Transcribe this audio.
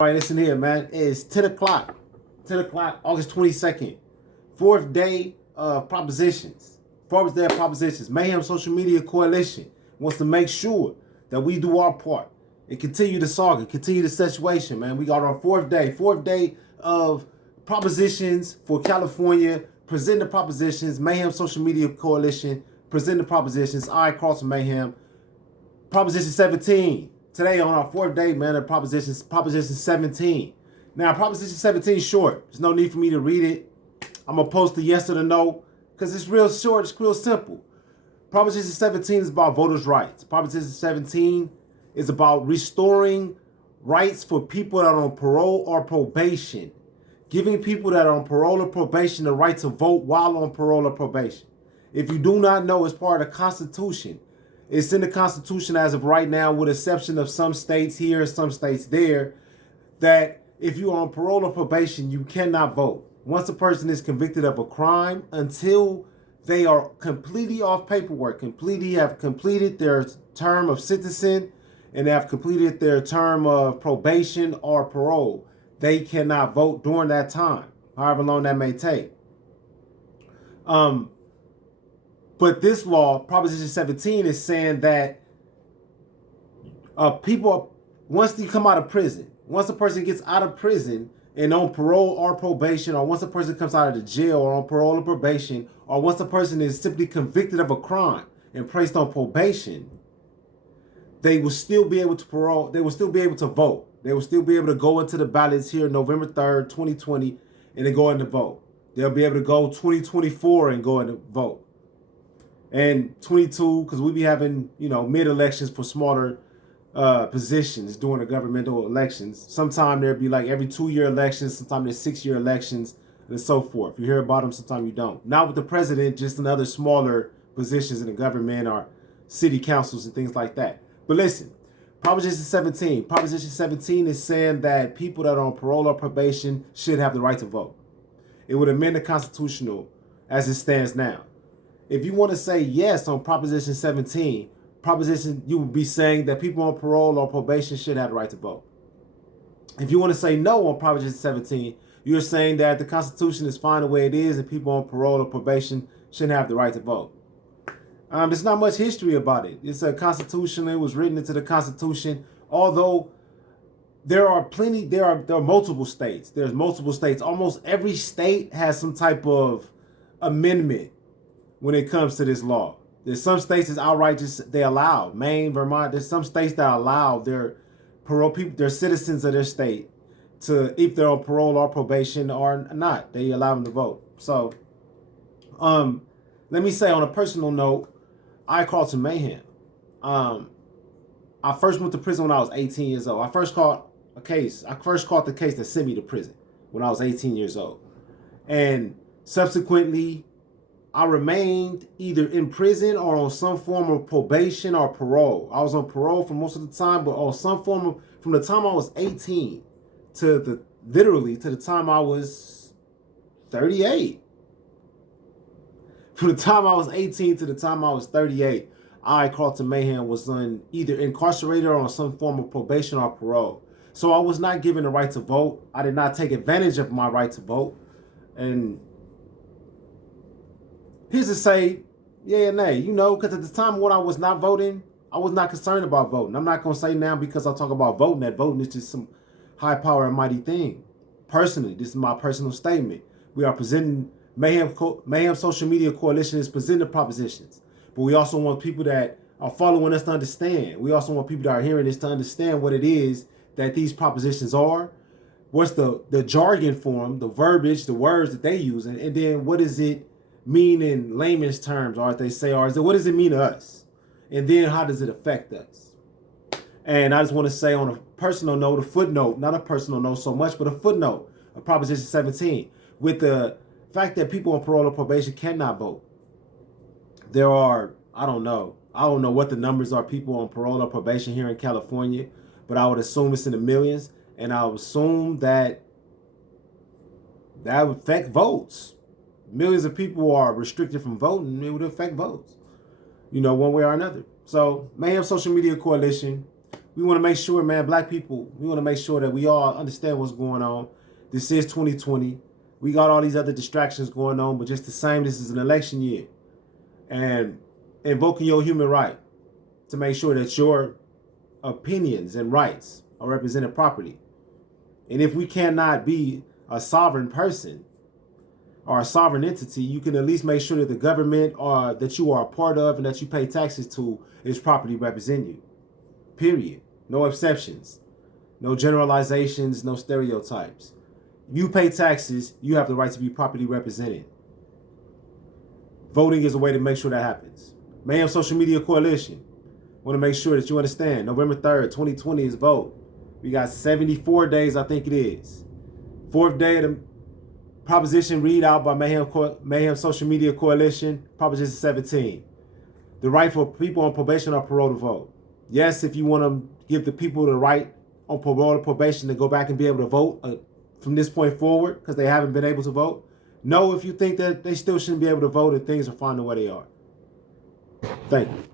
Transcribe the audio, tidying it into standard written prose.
All right, listen here, man. It's 10 o'clock. 10 o'clock, August 22nd. Fourth day of propositions. Fourth day of propositions. Mayhem Social Media Coalition wants to make sure that we do our part and continue the saga, continue the situation, man. We got our fourth day of propositions for California. Present the propositions. Mayhem Social Media Coalition. Present the propositions. I, Cross Mayhem. Proposition 17. Today on our fourth day, man, of Proposition 17. Now, Proposition 17 is short. There's no need for me to read it. I'm going to post the yes or the no because it's real short. It's real simple. Proposition 17 is about voters' rights. Proposition 17 is about restoring rights for people that are on parole or probation. Giving people that are on parole or probation the right to vote while on parole or probation. If you do not know, it's part of the Constitution. It's in the Constitution as of right now, with exception of some states here, some states there, that if you are on parole or probation, you cannot vote. Once a person is convicted of a crime, until they are completely off paperwork, have completed their term of citizen, and have completed their term of probation or parole, they cannot vote during that time, however long that may take. But this law, Proposition 17, is saying that people, once they come out of prison, once a person gets out of prison and on parole or probation, or once a person comes out of the jail or on parole or probation, or once a person is simply convicted of a crime and placed on probation, they will still be able to parole. They will still be able to vote. They will still be able to go into the ballots here November 3rd, 2020, and then go in to vote. They'll be able to go 2024 and go in to vote. And 22, because we be having, mid-elections for smaller positions during the governmental elections. Sometime there'll be like every 2-year elections, sometimes there's 6-year elections, and so forth. You hear about them, sometimes you don't. Not with the president, just in other smaller positions in the government or city councils and things like that. But listen, Proposition 17. Proposition 17 is saying that people that are on parole or probation should have the right to vote. It would amend the constitutional as it stands now. If you want to say yes on Proposition 17, you would be saying that people on parole or probation should have the right to vote. If you want to say no on Proposition 17, you're saying that the Constitution is fine the way it is and people on parole or probation shouldn't have the right to vote. There's not much history about it. It's a Constitution. It was written into the Constitution. Although there are multiple states. There's multiple states. Almost every state has some type of amendment when it comes to this law. There's some states that's outright just they allow. Maine, Vermont, there's some states that allow their parole people, their citizens of their state, to, if they're on parole or probation or not, they allow them to vote. So let me say on a personal note, I called to Mayhem. I first went to prison when I was 18 years old. I first caught the case that sent me to prison when I was 18 years old. And subsequently, I remained either in prison or on some form of probation or parole. I was on parole for most of the time, but on some form of, from the time I was 18 to the time I was 38. From the time I was 18 to the time I was 38, I, Carlton Mayhem, was either incarcerated or on some form of probation or parole. So I was not given the right to vote. I did not take advantage of my right to vote. And here's to say, yeah and nay, because at the time when I was not voting, I was not concerned about voting. I'm not going to say now because I talk about voting that voting is just some high power and mighty thing. Personally, this is my personal statement. We are presenting, Mayhem Social Media Coalition is presenting the propositions. But we also want people that are following us to understand. We also want people that are hearing this to understand what it is that these propositions are. What's the jargon for them, the verbiage, the words that they use, and then what does it mean in layman's terms, or they say, what does it mean to us? And then how does it affect us? And I just want to say on a personal note, a footnote, not a personal note so much, but a footnote of Proposition 17, with the fact that people on parole or probation cannot vote. There are, I don't know what the numbers are, people on parole or probation here in California, but I would assume it's in the millions, and I would assume that would affect votes. Millions of people are restricted from voting, it would affect votes, one way or another. So, Mayhem Social Media Coalition, We want to make sure, man, black people, we want to make sure that we all understand what's going on. This is 2020. We got all these other distractions going on, but just the same, this is an election year. And invoking your human right to make sure that your opinions and rights are represented properly. And if we cannot be a sovereign person or a sovereign entity, you can at least make sure that the government or that you are a part of and that you pay taxes to is properly represent you. Period. No exceptions. No generalizations, no stereotypes. You pay taxes, you have the right to be properly represented. Voting is a way to make sure that happens. Mayhams Social Media Coalition. Want to make sure that you understand. November 3rd, 2020 is vote. We got 74 days, I think it is. Fourth day of the proposition read out by Mayhams Social Media Coalition, Proposition 17. The right for people on probation or parole to vote. Yes, if you want to give the people the right on parole or probation to go back and be able to vote from this point forward because they haven't been able to vote. No, if you think that they still shouldn't be able to vote and things are fine the way they are. Thank you.